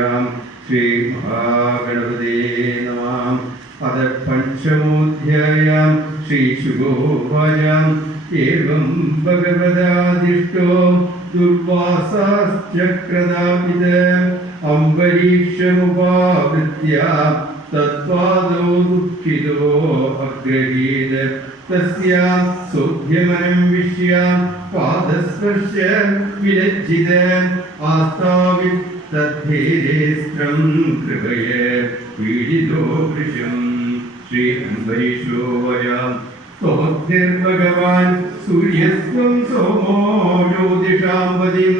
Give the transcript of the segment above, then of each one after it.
പൂജയാം ശ്രീ മഹാഗണപതേ നമാം. അത പഞ്ചമോധ്യായാം ശ്രീ ശുഭോവാചാം ഏവം ഭഗവതാദിഷ്ടോ ദുർവാസാശ്ചക്രതാപിത അംബരീക്ഷമുപാവൃത്യ തത്പാദോ ദുഃഖിതോ അഗ്രഹീത്. തസ്യാ സൗഭ്യമനം വിഷ്യ പാദസ്പർശ വിരജിത ആസ്ഥാവി തദ്ഭീരീസ്ത്രം കൃപയെ പീഡിതോ വൃഷം ശ്രീ അംബരീഷോയാം ഭഗവാൻ സൂര്യസ്വം സോമോ ജ്യോതിഷാമ്പതിം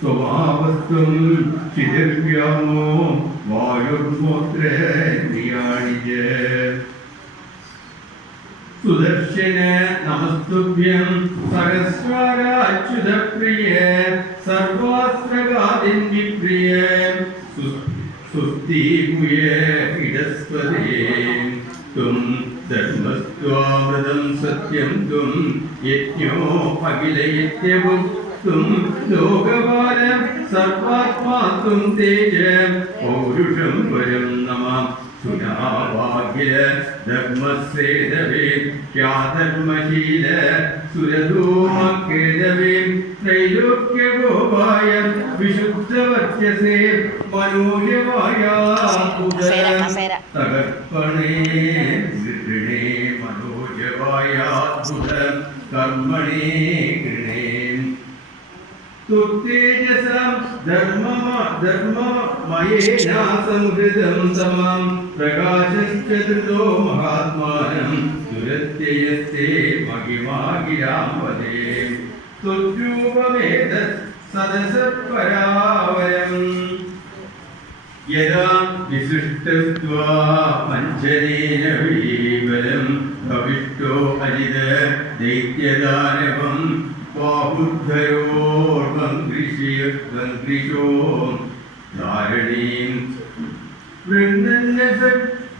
സ്വഭാവസ്വം ചിതിർവ്യാമോ വായുർമോത്രേ ക്രിയാണിജ സുദർശന നമസ്തുഭ്യം സഹസ്രാരാച്യുതപ്രിയ സർവാസ്ത്രഗാദിൻ വിപ്രിയ സുസ്തീമുയ ഇടസ്വരേ ത്വം ധർമ്മസ്ത്വാമൃതം സത്യം ത്വം യജ്ഞോ അഖിലയജ്ഞവും ത്വം ലോകപാല സർവാത്മാ ത്വം തേജ. സുനാഭാഗ്യ ധർമ്മസേതവേ ഖ്യാധർമ്മശീല സുരധൂമക്കേതവേ ത്രൈലോക്യഗോപായ കസേര, കസേര. തകർപ്പണേ ഗൃണേ മനോജവായ കർമ്മണേ ഗൃണേ തുത്തേജസാം ധർമ്മമ ധർമ്മമയേനാ സംഹൃതം സമം പ്രകാശശ്ചതുർദോ മഹാത്മാനം സുരത്യയസ്തേ മഹിമാകിരാംവദേ തുരൂപമേത സദസപരാവരം യഥാ വിശിഷ്ടസ്ത്വാ പഞ്ചനേന വീബലം ഭവിഷ്ടോ അജിത ദൈത്യദാനവം ബാഹുദ്ധരോർവംഗ്രിശോ ധാരണീം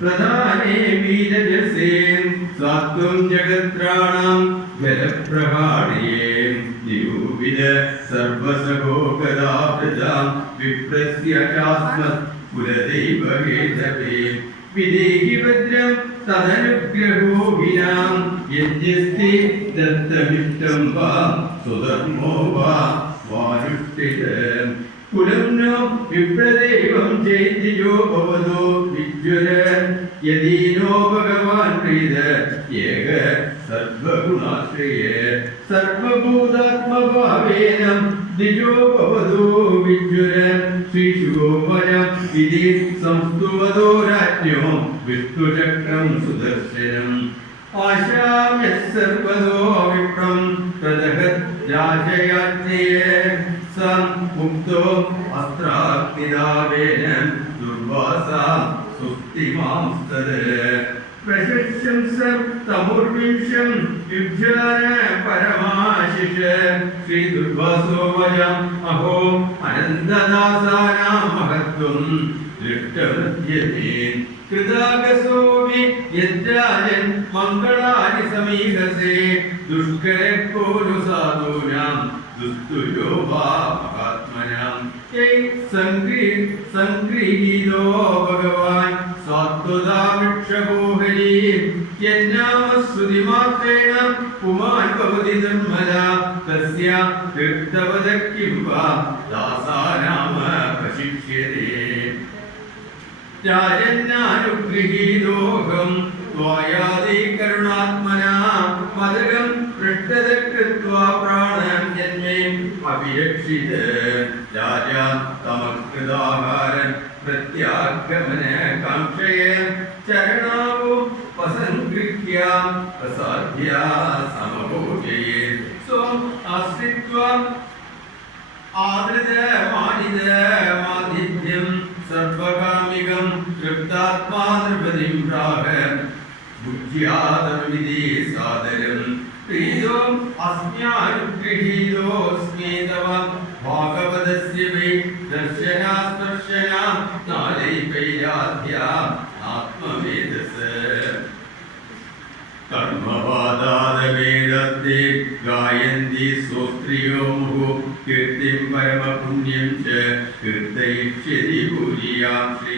പ്രധാനേ വീരജസേ സാത്വം ജഗത്രാണാം ജലപ്രഹാണയേ നിരൂപിത സർവസഭോഗദാഭൃതാം വിപ്രസ്യ ചാസ്മത് കുലദൈവഹേതവേ വിദേഹി ഭദ്രം തദനുഗ്രഹോഹിനാം യജ്ഞസ്തി ദത്തമിഷ്ടം വാ സ്വധർമ്മോ വാ വാനുഷ്ഠിത കുലം നോ വിപ്രദൈവം ചൈത്യജോ ഭവതോ വിജ്വര യദീനോ ഭഗവാൻ പ്രീത ഏക സർവഗുണാശ്രയ സർവഭൂതാത്മഭാവേന ദിജോ ഭവതോ വിജ്വര ശ്രീശുഗോപരം വിധി സംസ്തുവതോ രാജ്ഞോ വിഷ്ണുചക്രം സുദർശനം ആശാമ്യ സർവതോ വിപ്രം രാജയാജ്ഞയെ സം മുക്തോ അസ്ത്രാഗ്നിദാവേന ദുർവാസ സുസ്തിമാംസ്തത് പ്രശംസ തമുർവിംശം യുജ്ജാന പരമാശിഷ. ശ്രീ ദുർവാസോ വയം അഹോ അനന്തദാസാനാം മഹത്വം ദൃഷ്ടവൃദ്ധ്യത്തെ കൃതാകസോപി യജ്ജാജൻ മംഗളാനി സമീഹസേ. ദുഷ്കരക്കോനു സാധൂനാം ദുസ്തുയോ മഹാത്മനാം സംഗൃഹീതോ ഭഗവാൻ സാത്വതാവൃക്ഷപോഹരീ യന്നാമസ്തുതിമാത്രേണ പുമാൻ ഭവതി നിർമ്മല. തസ്യ തീർത്ഥവത കിം വാ ദാസാനാമ പ്രശിക്ഷ്യതേ. രാജന്നാനുഗൃഹീതോഹം ത്വായാദി കരുണാത്മനാ മതകം പൃഷ്ഠത കൃത്വാ പ്രാണൻ ജന്മേ അഭിരക്ഷിത്. രാജാ തമകൃതാഹാരൻ പ്രത്യാഗമന കാംക്ഷയ ചരണാവും വസംഗൃഹ്യ പ്രസാദ്യ സമഭോജയേ. സ്വം ആശ്രിത്വം ആദൃത മാനിത മാധിഥ്യം സർവകാമികം തൃപ്താത്മാ നൃപതിം പ്രാഹ ബുദ്ധ്യാതമിതി സാദരം പ്രീതോ അസ്മ്യാനുഗൃഹീതോസ്മി തവ ഭാഗവതസ്യ വൈ ദർശനാസ്പർശന. നാലൈകൈരാധ്യ ആത്മവേദസ്. കർമ്മവാദാദവേദത്തെ ഗായന്തി സ്വസ്ത്രിയോ മുഹു കീർത്തിം പരമപുണ്യം ച. കീർത്തയിഷ്യതി ഭൂരിയാം ശ്രീ